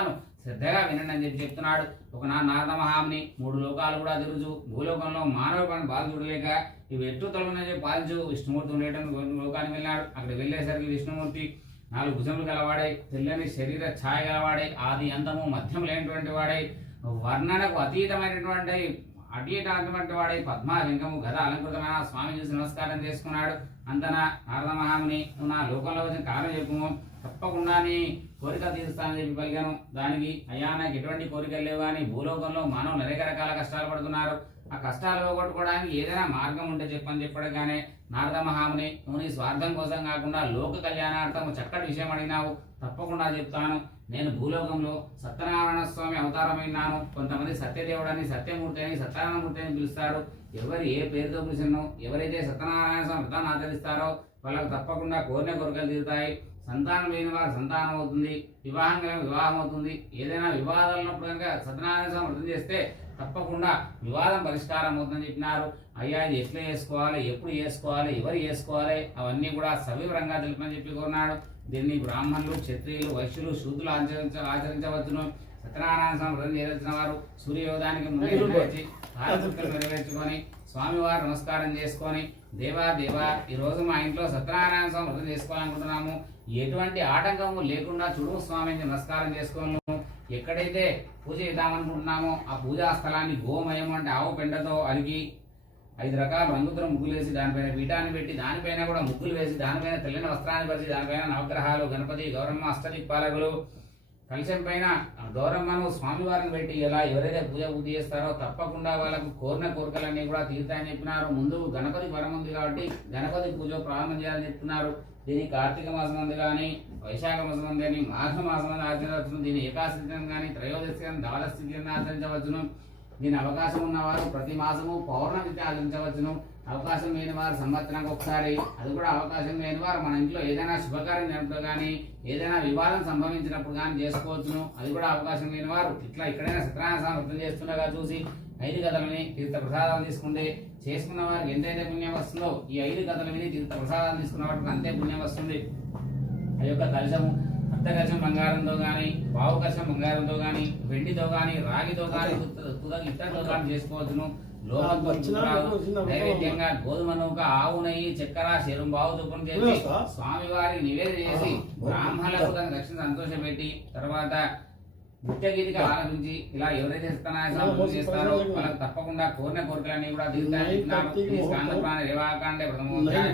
చెప్తాను శ్రద్ధగా వినండి అని చెప్పి చెప్తున్నాడు. ఒక నా నారద మహాముని మూడు లోకాలు కూడా తిరుగుచు భూలోకంలో మానవ పని బాధ చూడలేక ఇవి ఎట్టు తొలగిన చెప్పి పాలించు. విష్ణుమూర్తి ఉండేటం లోకానికి వెళ్ళాడు. అక్కడ వెళ్ళేసరికి విష్ణుమూర్తి నాలుగు భుజములు గలవాడై తెల్లని శరీర ఛాయ గలవాడై ఆది అంతము మధ్యం లేనటువంటి వాడై వర్ణనకు అతీతమైనటువంటి అటువంటి వాడై పద్మాలింగము గద అలంకృతమైన స్వామి చూసి నమస్కారం చేసుకున్నాడు. అంతన నారద మహాముని నా లోకంలో వచ్చిన కారణం చెప్పుము. తప్పకుండా నీ కోరిక తీరుస్తానని చెప్పి పలికాను. దానికి అయ్యా నాకు ఎటువంటి కోరికలు లేవు అని భూలోకంలో మానవులు అనేక రకాల కష్టాలు పడుతున్నారు. ఆ కష్టాలు పోగొట్టుకోవడానికి ఏదైనా మార్గం ఉంటే చెప్పని చెప్పడగానే నారద మహాముని నువ్వు నీ స్వార్థం కోసం కాకుండా లోక కళ్యాణార్థం చక్కటి విషయం అడిగినావు. తప్పకుండా చెప్తాను. నేను భూలోకంలో సత్యనారాయణ స్వామి అవతారమైనాను. కొంతమంది సత్యదేవుడని సత్యమూర్తి అని సత్యనారాయణమూర్తి అని పిలుస్తారు. ఎవరు ఏ పేరుతో పిలిచినో ఎవరైతే సత్యనారాయణ స్వామి వ్రతాన్ని ఆచరిస్తారో వాళ్ళకు తప్పకుండా కోరిన కోరికలు తీరుతాయి. సంతానం లేని వారు సంతానం అవుతుంది వివాహం కలిగిన వివాహం అవుతుంది. ఏదైనా వివాదాలు ఉన్నప్పుడు కనుక సత్యనారాయణ స్వామి వ్రతం చేస్తే తప్పకుండా వివాదం పరిష్కారం అవుతుందని చెప్పినారు. అయ్యా ఇది ఎట్లా చేసుకోవాలి ఎప్పుడు చేసుకోవాలి ఎవరు చేసుకోవాలి అవన్నీ కూడా సవివరంగా తెలుపని చెప్పి కోరినాడు. దీన్ని బ్రాహ్మణులు క్షత్రియులు వైశ్యులు శూద్రులు ఆచరించ ఆచరించవచ్చును. సత్యనారాయణ స్వామి వ్రతం చేయాల్సిన వారు సూర్యోదయానికి ముందే నెరవేర్చుకొని స్వామివారు నమస్కారం చేసుకొని దేవా దేవా ఈ రోజు మా ఇంట్లో సత్యనారాయణ స్వామి వ్రతం చేసుకోవాలనుకుంటున్నాము. ఎటువంటి ఆటంకము లేకుండా చూడు స్వామిని నమస్కారం చేసుకోను ఎక్కడైతే పూజ చేద్దామనుకుంటున్నామో ఆ పూజా స్థలాన్ని గోమయం అంటే ఆవు పెండతో అలిగి ఐదు రకాల రంగుతో ముగ్గులు వేసి దానిపైన పీఠాన్ని పెట్టి దానిపైన కూడా ముగ్గులు వేసి దానిపైన తెల్లని వస్త్రాన్ని పరిచి దానిపైన నవగ్రహాలు గణపతి గౌరమ్మ అష్టదిక్పాలకులు కలశం పైన గౌరమ్మను స్వామివారిని పెట్టి ఇలా ఎవరైతే పూజ పూజ చేస్తారో తప్పకుండా వాళ్ళకు కోరిన కోరికలన్నీ కూడా తీరుతాయని చెప్పినారు. ముందు గణపతి వరం ఉంది కాబట్టి గణపతి పూజ ప్రారంభం చేయాలని చెప్తున్నారు. దీన్ని కార్తీక మాసం ఉంది కానీ వైశాఖ మాసం ఉంది కానీ మాఘ మాసం ఆచరించవచ్చును. దీన్ని ఏకాదశి కానీ త్రయోదశి కానీ ద్వాదశి ఆచరించవచ్చును. దీని అవకాశం ఉన్నవారు ప్రతి మాసము పౌర్ణమికి ఆచరించవచ్చును అవకాశం లేని వారు సంవత్సరానికి ఒకసారి. అది కూడా అవకాశం లేని వారు మన ఇంట్లో ఏదైనా శుభకార్యం జరిపినప్పుడు కానీ ఏదైనా వివాదం సంభవించినప్పుడు కానీ చేసుకోవచ్చును. అది కూడా అవకాశం లేని వారు ఇట్లా ఎక్కడైనా సత్యనారాయణ స్వామి వ్రతం చేస్తుండగా చూసి ఐదు కథలని తీర్థ ప్రసాదాలు తీసుకుంటే చేసుకున్న వారికి ఎంతైతే పుణ్యం వస్తుందో ఈ ఐదు కథల మీద తీర్థ ప్రసాదాలు తీసుకున్న వారికి అంతే పుణ్యం వస్తుంది. ఆ యొక్క కలశము అర్ధ కలశం బంగారంతో కానీ పావు కలశం బంగారంతో కానీ వెండితో కానీ రాగితో కానీ ఇత్తడితో కానీ చేసుకోవచ్చును. నైవేద్యంగా గోధుమ నూక ఆవు నెయ్యి చక్కెర శరం బావు దుఃఖం చేసి స్వామివారికి నివేదన చేసి బ్రాహ్మణులకు తన దక్షిణ సంతోషపెట్టి తర్వాత ముఖ్యగీతికి ఆరంభించి ఇలా ఎవరైతే సత్యనారాయణ చేస్తారో వాళ్ళకి తప్పకుండా కోరిన కోరికలన్నీ కూడా రేవాకాండే ప్రథమోధ్యాయ